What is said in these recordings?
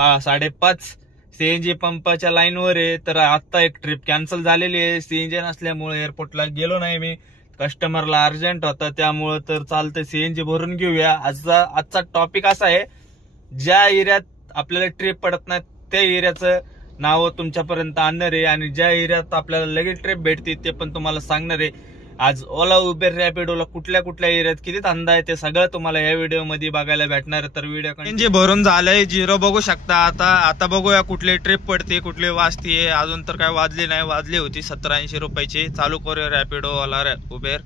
5:30 CNG पंपाच्या लाईनवर आहे. तर आता एक ट्रिप कॅन्सल झालेली आहे, सीएनजी नसल्यामुळे एअरपोर्टला गेलो नाही मी. कस्टमरला अर्जंट होता त्यामुळे. तर चालतंय सीएनजी भरून घेऊया. आजचा टॉपिक असा आहे, ज्या एरियात आपल्याला ट्रिप पडत नाही त्या एरियाचं नाव तुमच्यापर्यंत आणणार आहे आणि ज्या एरियात आपल्याला लगेच ट्रिप भेटते ते पण तुम्हाला सांगणार आहे. आज ओला उबेर रॅपिडोला कुठल्या कुठल्या एरियात किती धंदा आहे ते सगळं तुम्हाला या व्हिडिओ मध्ये बघायला भेटणार. तर व्हिडिओ सीएनजी भरून झालंय, 0 बघू शकता. आता बघूया कुठली ट्रिप पडते, कुठली वाजतीये. अजून तर काय वाजली नाही, वाजली होती 70-80 रुपयाची. चालू करूया रॅपिडो ओला उबेर.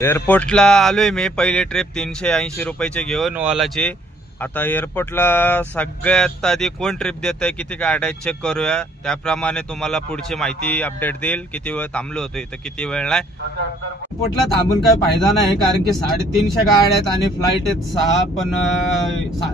एअरपोर्टला आलोय मी. पहिली ट्रिप 380 रुपयाची घेऊन ओलाची. आता एअरपोर्टला सगळ्यात आधी कोण ट्रिप देत आहे, किती गाड्या चेक करूया. त्याप्रमाणे तुम्हाला पुढची माहिती अपडेट देईल. किती वेळ थांबलो होतो इथं, किती वेळ नाही. एअरपोर्टला थांबून काय फायदा नाही, कारण की 350 गाड्या आहेत आणि फ्लाईट आहेत 6. पण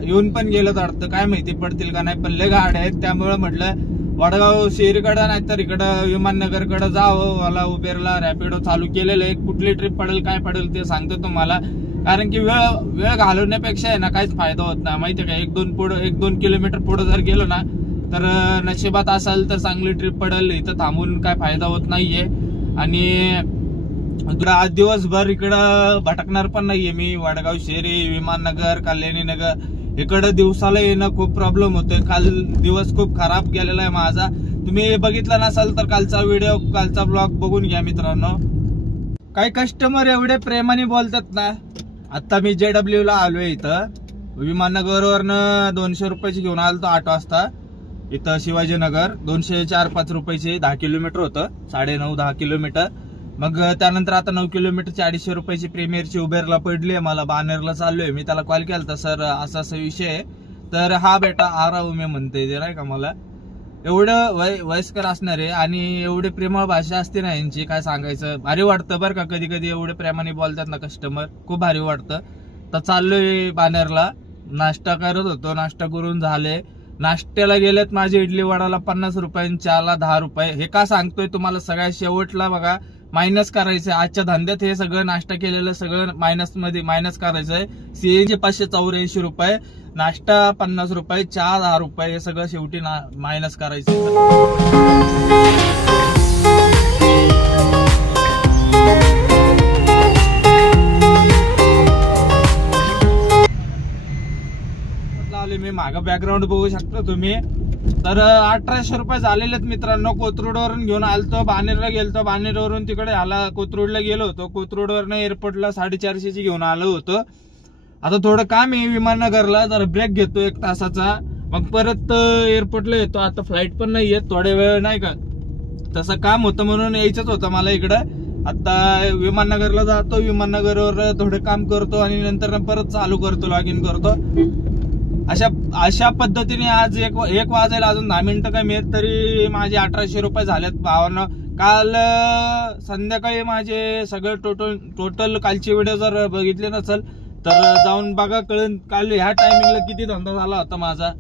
येऊन पण गेलं तर काय माहिती पडतील का नाही. पण लय गाड्या आहेत, त्यामुळे म्हटलं वडगाव शहरीकडं नाही तर इकडं विमाननगरकडे जावं. मला उबेरला रॅपिडो चालू केलेलं आहे. कुठली ट्रिप पडेल काय पडेल ते सांगतो तुम्हाला. कारण की वेळ घालवण्यापेक्षा आहे ना काहीच फायदा होत नाही, माहितीये का. 1-2 किलोमीटर पुढे जर गेलो ना तर नशिबात असेल तर चांगली ट्रिप पडेल. इथं थांबून काय फायदा होत नाहीये. आणि आज दिवसभर इकडं भटकणार पण नाहीये मी. वडगाव शहरी, विमाननगर, कल्याणीनगर इकडं दिवसाला येणं खूप प्रॉब्लेम होतोय. काल दिवस खूप खराब गेलेला आहे माझा. तुम्ही बघितला नसाल तर कालचा व्हिडिओ, कालचा ब्लॉग बघून घ्या मित्रांनो. काही कस्टमर एवढे प्रेमाने बोलतात ना. आता मी JW ला आलोय. इथं विमाननगरवरनं 200 रुपयाची घेऊन आलो 8 वाजता. इथं शिवाजीनगर 204-5 रुपयाचे 10 किलोमीटर होतं. 9.5-10 किलोमीटर. मग त्यानंतर आता 9 किलोमीटरची 250 रुपयाची प्रीमियरची उबेरला पडली. मला बानेरला चाललोय. मी त्याला कॉल केला सर असा विषय आहे. तर हा बेटा आराव मी म्हणते ते नाही का. मला एवढं वयस्कर असणार आहे आणि एवढे प्रेमळ भाषा असते ना यांची, काय सांगायचं. भारी वाटतं बरं का. कधी कधी एवढे प्रेमाने बोलतात ना कस्टमर, खूप भारी वाटतं. तर चाललोय बानेरला. नाश्ता करत होतो, नाश्ता करून झाले. नाश्त्याला गेलेत माझे इडली वडाला 50 रुपये, चहाला 10 रुपये. हे का सांगतोय तुम्हाला, सगळ्या शेवटला बघा मायनस करायचंय. आजच्या धंद्यात हे सगळं नाश्ता केलेलं सगळं मायनस करायचंय. सीएनजी 584 रुपये, नाश्ता 50 रुपये, चहा 10 रुपये, हे सगळं शेवटी मायनस करायचं. आले मी. मागं बॅकग्राऊंड बघू शकता तुम्ही. तर 1800 रुपये झालेले आहेत मित्रांनो. कोथरूडवरून घेऊन आलतो, बानेरला गेलतो. बानेरवरून तिकडे आला कोथरूडला गेलो होतो. कोथरूडवरनं एअरपोर्टला 450ची घेऊन आलो होतो. आता थोडं काम आहे विमाननगरला, जरा ब्रेक घेतो 1 तासाचा. मग परत एअरपोर्टला येतो. आता फ्लाईट पण नाही येत, थोडे वेळ नाही का. तसं काम होतं म्हणून यायचंच होतं मला इकडं. आता विमाननगरला जातो, विमाननगरवर थोडं काम करतो आणि नंतर परत चालू करतो, लॉग इन करतो. अशा पद्धतीने आज एक वाजायला अजून 10 मिनिटं कमी आहेत तरी माझे 1800 रुपये झालेत भावांनो. काल संध्याकाळी माझे सगळे टोटल कालचे व्हिडिओ जर बघितले नसेल तर जाऊन बघा, कळून काल ह्या टायमिंगला किती धंदा झाला होता माझा.